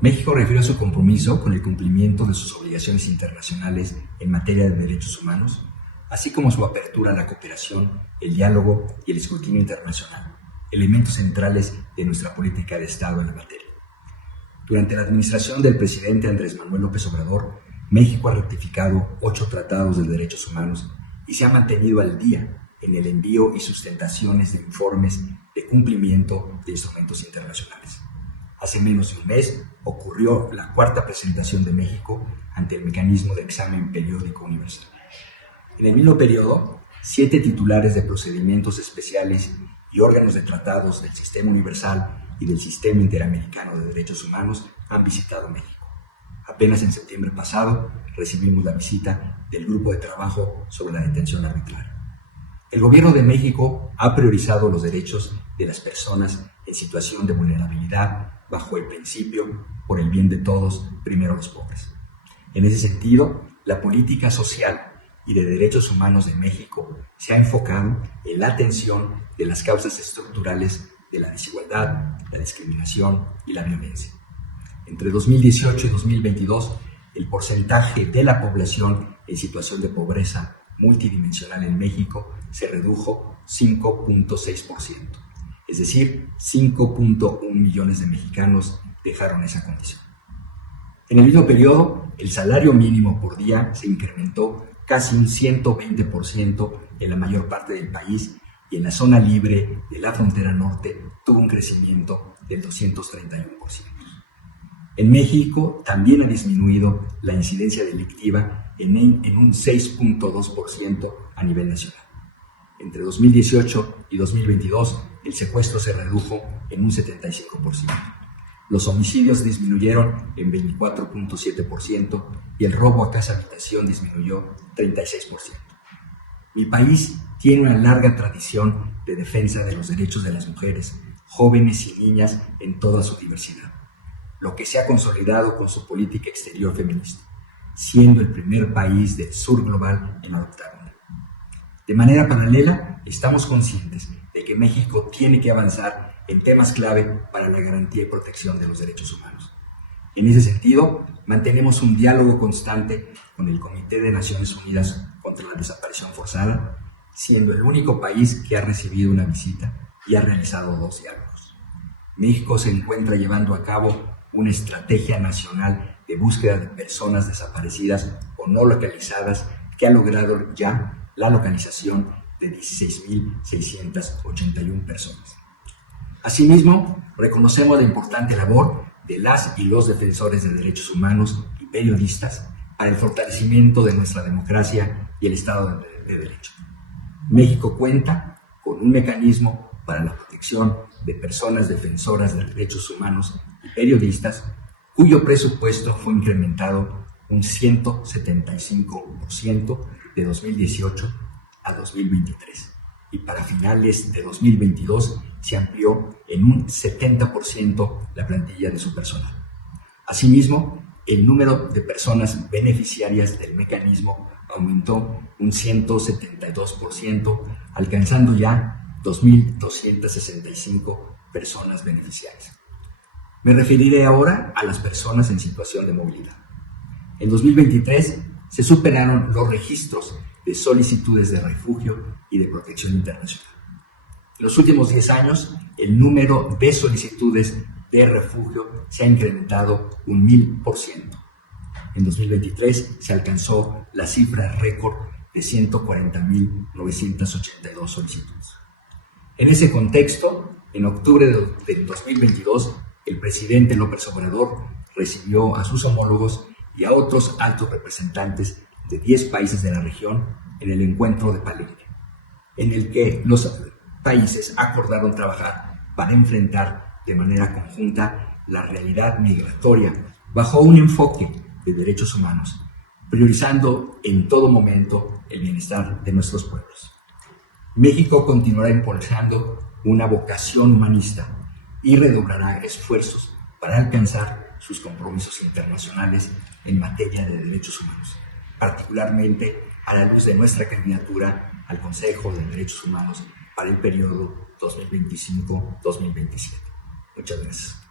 México refirió su compromiso con el cumplimiento de sus obligaciones internacionales en materia de derechos humanos, así como su apertura a la cooperación, el diálogo y el escrutinio internacional, elementos centrales de nuestra política de Estado en la materia. Durante la administración del presidente Andrés Manuel López Obrador, México ha ratificado 8 tratados de derechos humanos y se ha mantenido al día en el envío y sustentaciones de informes de cumplimiento de instrumentos internacionales. Hace menos de un mes ocurrió la 4ª presentación de México ante el mecanismo de examen periódico universal. En el mismo periodo, 7 titulares de procedimientos especiales y órganos de tratados del Sistema Universal y del Sistema Interamericano de Derechos Humanos han visitado México. Apenas en septiembre pasado recibimos la visita del Grupo de Trabajo sobre la Detención Arbitraria. El Gobierno de México ha priorizado los derechos de las personas en situación de vulnerabilidad bajo el principio, por el bien de todos, primero los pobres. En ese sentido, la política social y de derechos humanos de México se ha enfocado en la atención de las causas estructurales de la desigualdad, la discriminación y la violencia. Entre 2018 y 2022, el porcentaje de la población en situación de pobreza multidimensional en México se redujo 5.6%, es decir, 5.1 millones de mexicanos dejaron esa condición. En el mismo periodo, el salario mínimo por día se incrementó casi un 120% en la mayor parte del país y en la zona libre de la frontera norte tuvo un crecimiento del 231%. En México también ha disminuido la incidencia delictiva en un 6.2% a nivel nacional. Entre 2018 y 2022, el secuestro se redujo en un 75%. Los homicidios disminuyeron en 24.7% y el robo a casa-habitación disminuyó 36%. Mi país tiene una larga tradición de defensa de los derechos de las mujeres, jóvenes y niñas en toda su diversidad, lo que se ha consolidado con su política exterior feminista, siendo el primer país del sur global en adoptarla. De manera paralela, estamos conscientes de que México tiene que avanzar en temas clave para la garantía y protección de los derechos humanos. En ese sentido, mantenemos un diálogo constante con el Comité de Naciones Unidas contra la Desaparición Forzada, siendo el único país que ha recibido una visita y ha realizado 2 diálogos. México se encuentra llevando a cabo una estrategia nacional de búsqueda de personas desaparecidas o no localizadas que ha logrado ya la localización de 16.681 personas. Asimismo, reconocemos la importante labor de las y los defensores de derechos humanos y periodistas para el fortalecimiento de nuestra democracia y el Estado de Derecho. México cuenta con un mecanismo para la protección de personas defensoras de derechos humanos y periodistas, cuyo presupuesto fue incrementado un 175% de 2018 a 2023 y para finales de 2022 se amplió en un 70% la plantilla de su personal. Asimismo, el número de personas beneficiarias del mecanismo aumentó un 172%, alcanzando ya 2.265 personas beneficiarias. Me referiré ahora a las personas en situación de movilidad. En 2023 se superaron los registros de solicitudes de refugio y de protección internacional. En los últimos 10 años, el número de solicitudes de refugio se ha incrementado un 1000%. En 2023 se alcanzó la cifra récord de 140.982 solicitudes. En ese contexto, en octubre de 2022, el presidente López Obrador recibió a sus homólogos y a otros altos representantes de 10 países de la región en el encuentro de Palenque, en el que los países acordaron trabajar para enfrentar de manera conjunta la realidad migratoria bajo un enfoque de derechos humanos, priorizando en todo momento el bienestar de nuestros pueblos. México continuará impulsando una vocación humanista y redoblará esfuerzos para alcanzar sus compromisos internacionales en materia de derechos humanos, particularmente a la luz de nuestra candidatura al Consejo de Derechos Humanos para el periodo 2025-2027. Muchas gracias.